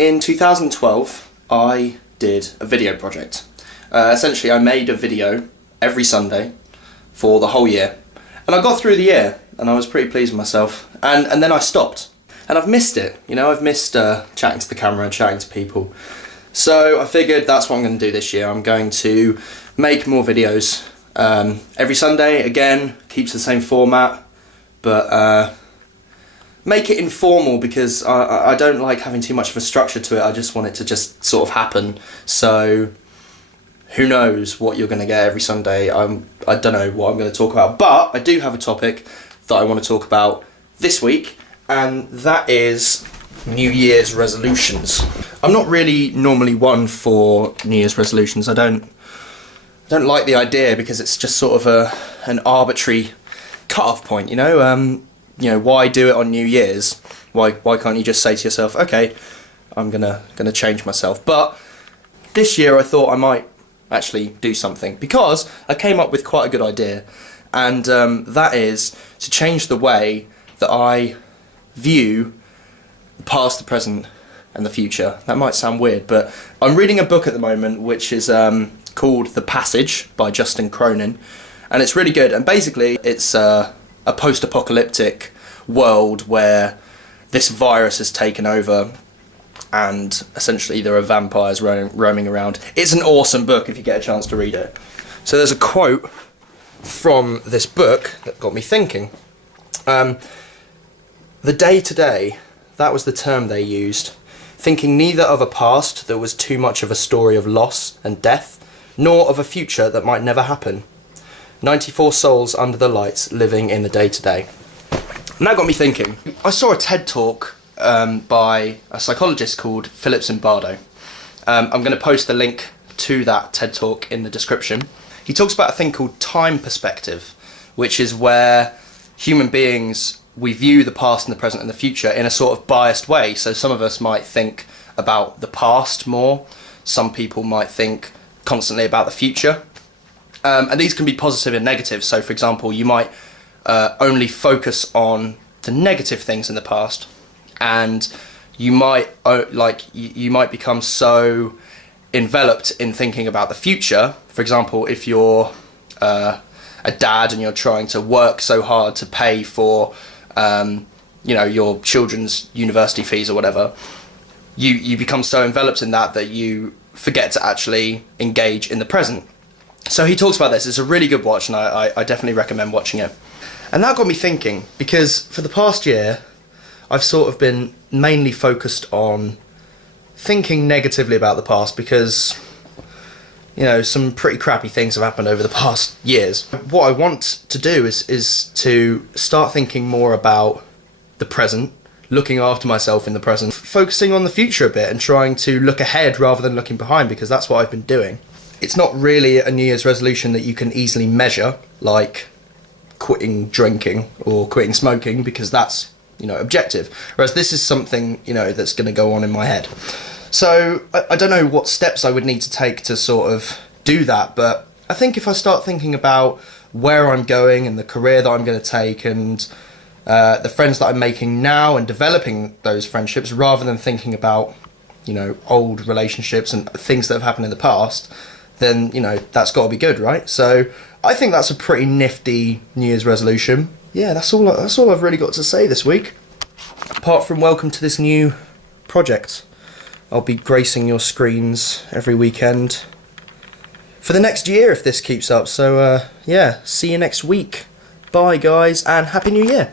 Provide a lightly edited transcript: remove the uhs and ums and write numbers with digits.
In 2012, I did a video project. Essentially, I made a video every Sunday for the whole year. And I got through the year, and I was pretty pleased with myself. And then I stopped. And I've missed it. You know, I've missed chatting to the camera and chatting to people. So I figured that's what I'm going to do this year. I'm going to make more videos every Sunday. Again, keeps the same format, but make it informal because I don't like having too much of a structure to it. I just want it to just sort of happen. So who knows what you're going to get every Sunday. I don't know what I'm going to talk about, but I do have a topic that I want to talk about this week, and that is New Year's resolutions. I'm not really normally one for New Year's resolutions. I don't like the idea because it's just sort of an arbitrary cut-off point, you know? Why do it on New Year's? Why can't you just say to yourself, okay, I'm gonna change myself? But this year I thought I might actually do something because I came up with quite a good idea, and that is to change the way that I view the past, the present, and the future. That might sound weird, but I'm reading a book at the moment which is called The Passage by Justin Cronin, and it's really good. And basically it's a post-apocalyptic world where this virus has taken over and essentially there are vampires roaming around. It's an awesome book if you get a chance to read it. So there's a quote from this book that got me thinking. The day-to-day, that was the term they used, thinking neither of a past that was too much of a story of loss and death, nor of a future that might never happen. 94 souls under the lights living in the day-to-day. And that got me thinking. I saw a TED talk by a psychologist called Philip Zimbardo. I'm going to post the link to that TED talk in the description. He talks about a thing called time perspective, which is where human beings, we view the past and the present and the future in a sort of biased way. So some of us might think about the past more. Some people might think constantly about the future. And these can be positive and negative. So for example, you might only focus on the negative things in the past, and you might you might become so enveloped in thinking about the future. For example, if you're a dad and you're trying to work so hard to pay for your children's university fees or whatever, you become so enveloped in that you forget to actually engage in the present. So he talks about this. It's a really good watch, and I definitely recommend watching it. And that got me thinking, because for the past year I've sort of been mainly focused on thinking negatively about the past because, you know, some pretty crappy things have happened over the past years. What I want to do is to start thinking more about the present, looking after myself in the present, focusing on the future a bit and trying to look ahead rather than looking behind, because that's what I've been doing. It's not really a New Year's resolution that you can easily measure, like quitting drinking or quitting smoking, because that's, objective. Whereas this is something, that's going to go on in my head. So I don't know what steps I would need to take to sort of do that, but I think if I start thinking about where I'm going and the career that I'm going to take and the friends that I'm making now and developing those friendships, rather than thinking about, old relationships and things that have happened in the past, then, that's got to be good, right? So I think that's a pretty nifty New Year's resolution. Yeah, that's all I've really got to say this week. Apart from welcome to this new project. I'll be gracing your screens every weekend for the next year if this keeps up. So, yeah, see you next week. Bye, guys, and Happy New Year.